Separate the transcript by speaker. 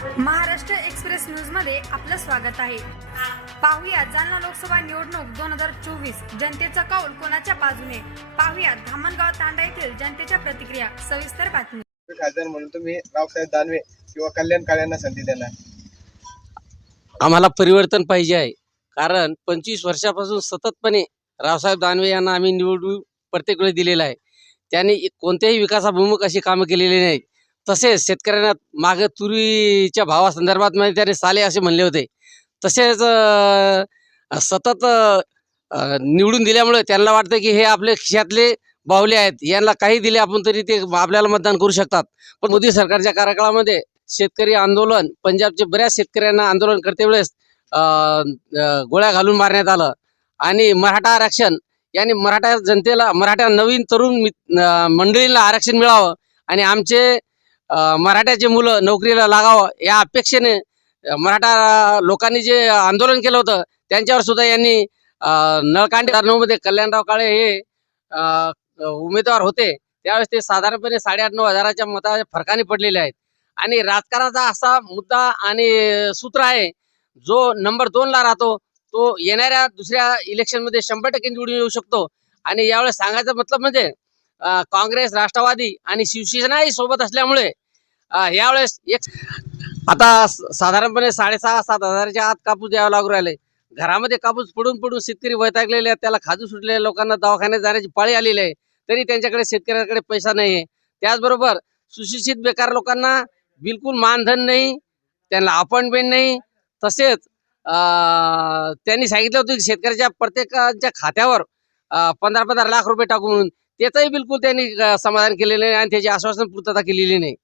Speaker 1: Maharashtra express न्यूजमध्ये आपलं स्वागत आहे. पाहुया जालना लोकसभा निवडणूक दोन हजार चोवीस. जनतेचा कौल कोणाच्या बाजूने? पाहुया धामणगाव तांडा येथील जनतेच्या प्रतिक्रिया. सविस्तर बातमी.
Speaker 2: खासदार म्हणून तुम्ही रावसाहेब दानवे किंवा कल्याण काळ्यांना संधी देणार.
Speaker 3: आम्हाला परिवर्तन पाहिजे आहे. कारण पंचवीस वर्षापासून सततपणे रावसाहेब दानवे यांना आम्ही निवडून प्रत्येक वेळी दिलेला आहे. त्यांनी कोणत्याही विकासाभिमुख अशी कामं केलेली नाही तसेच शेतकऱ्यांना मागे तुरीच्या भावासंदर्भात म्हणजे त्याने साले असे म्हणले होते. तसेच सतत निवडून दिल्यामुळे त्यांना वाटतं की हे आपले खिशातले बाहुले आहेत. यांना काही दिले आपण तरी ते आपल्याला मतदान करू शकतात. पण मोदी सरकारच्या कार्यकाळामध्ये शेतकरी आंदोलन पंजाबचे बऱ्याच शेतकऱ्यांना आंदोलन करते वेळेस गोळ्या घालून मारण्यात आलं. आणि मराठा आरक्षण यांनी मराठा जनतेला मराठा नवीन तरुण मंडळींना आरक्षण मिळावं. आणि आमचे मराठ्याचे मुलं नोकरीला लागावं या अपेक्षेने मराठा लोकांनी जे आंदोलन केलं होतं त्यांच्यावर सुद्धा यांनी अं, नळकांडी मध्ये कल्याणराव काळे हे उमेदवार होते. त्यावेळेस ते साधारणपणे साडेआठ नऊ हजाराच्या मता फरकाने पडलेले आहेत. आणि राजकारणाचा असा मुद्दा आणि सूत्र आहे जो नंबर दोनला राहतो तो येणाऱ्या दुसऱ्या इलेक्शनमध्ये शंभर टक्के निवडून येऊ शकतो. आणि यावेळेस सांगायचं मतलब म्हणजे काँग्रेस राष्ट्रवादी आणि शिवसेनाही सोबत असल्यामुळे यावेळेस एक आता साधारणपणे साडेसहा सात हजाराच्या आत कापूस द्यावा लागू राहिले. घरामध्ये कापूस पडून पडून शेतकरी वैतागलेले आहेत. त्याला खाजू सुटलेल्या लोकांना दवाखान्यात जाण्याची पाळी आलेली आहे. तरी त्यांच्याकडे शेतकऱ्याकडे पैसा नाही आहे. त्याचबरोबर सुशिक्षित बेकार लोकांना बिलकुल मानधन नाही त्यांना अपॉइंटमेंट नाही. तसेच अं, त्यांनी सांगितलं होतं की शेतकऱ्याच्या प्रत्येकाच्या खात्यावर पंधरा पंधरा लाख रुपये टाकून त्याचंही बिलकुल त्यांनी समाधान केलेलं नाही आणि त्याची आश्वासन पूर्तता केलेली नाही.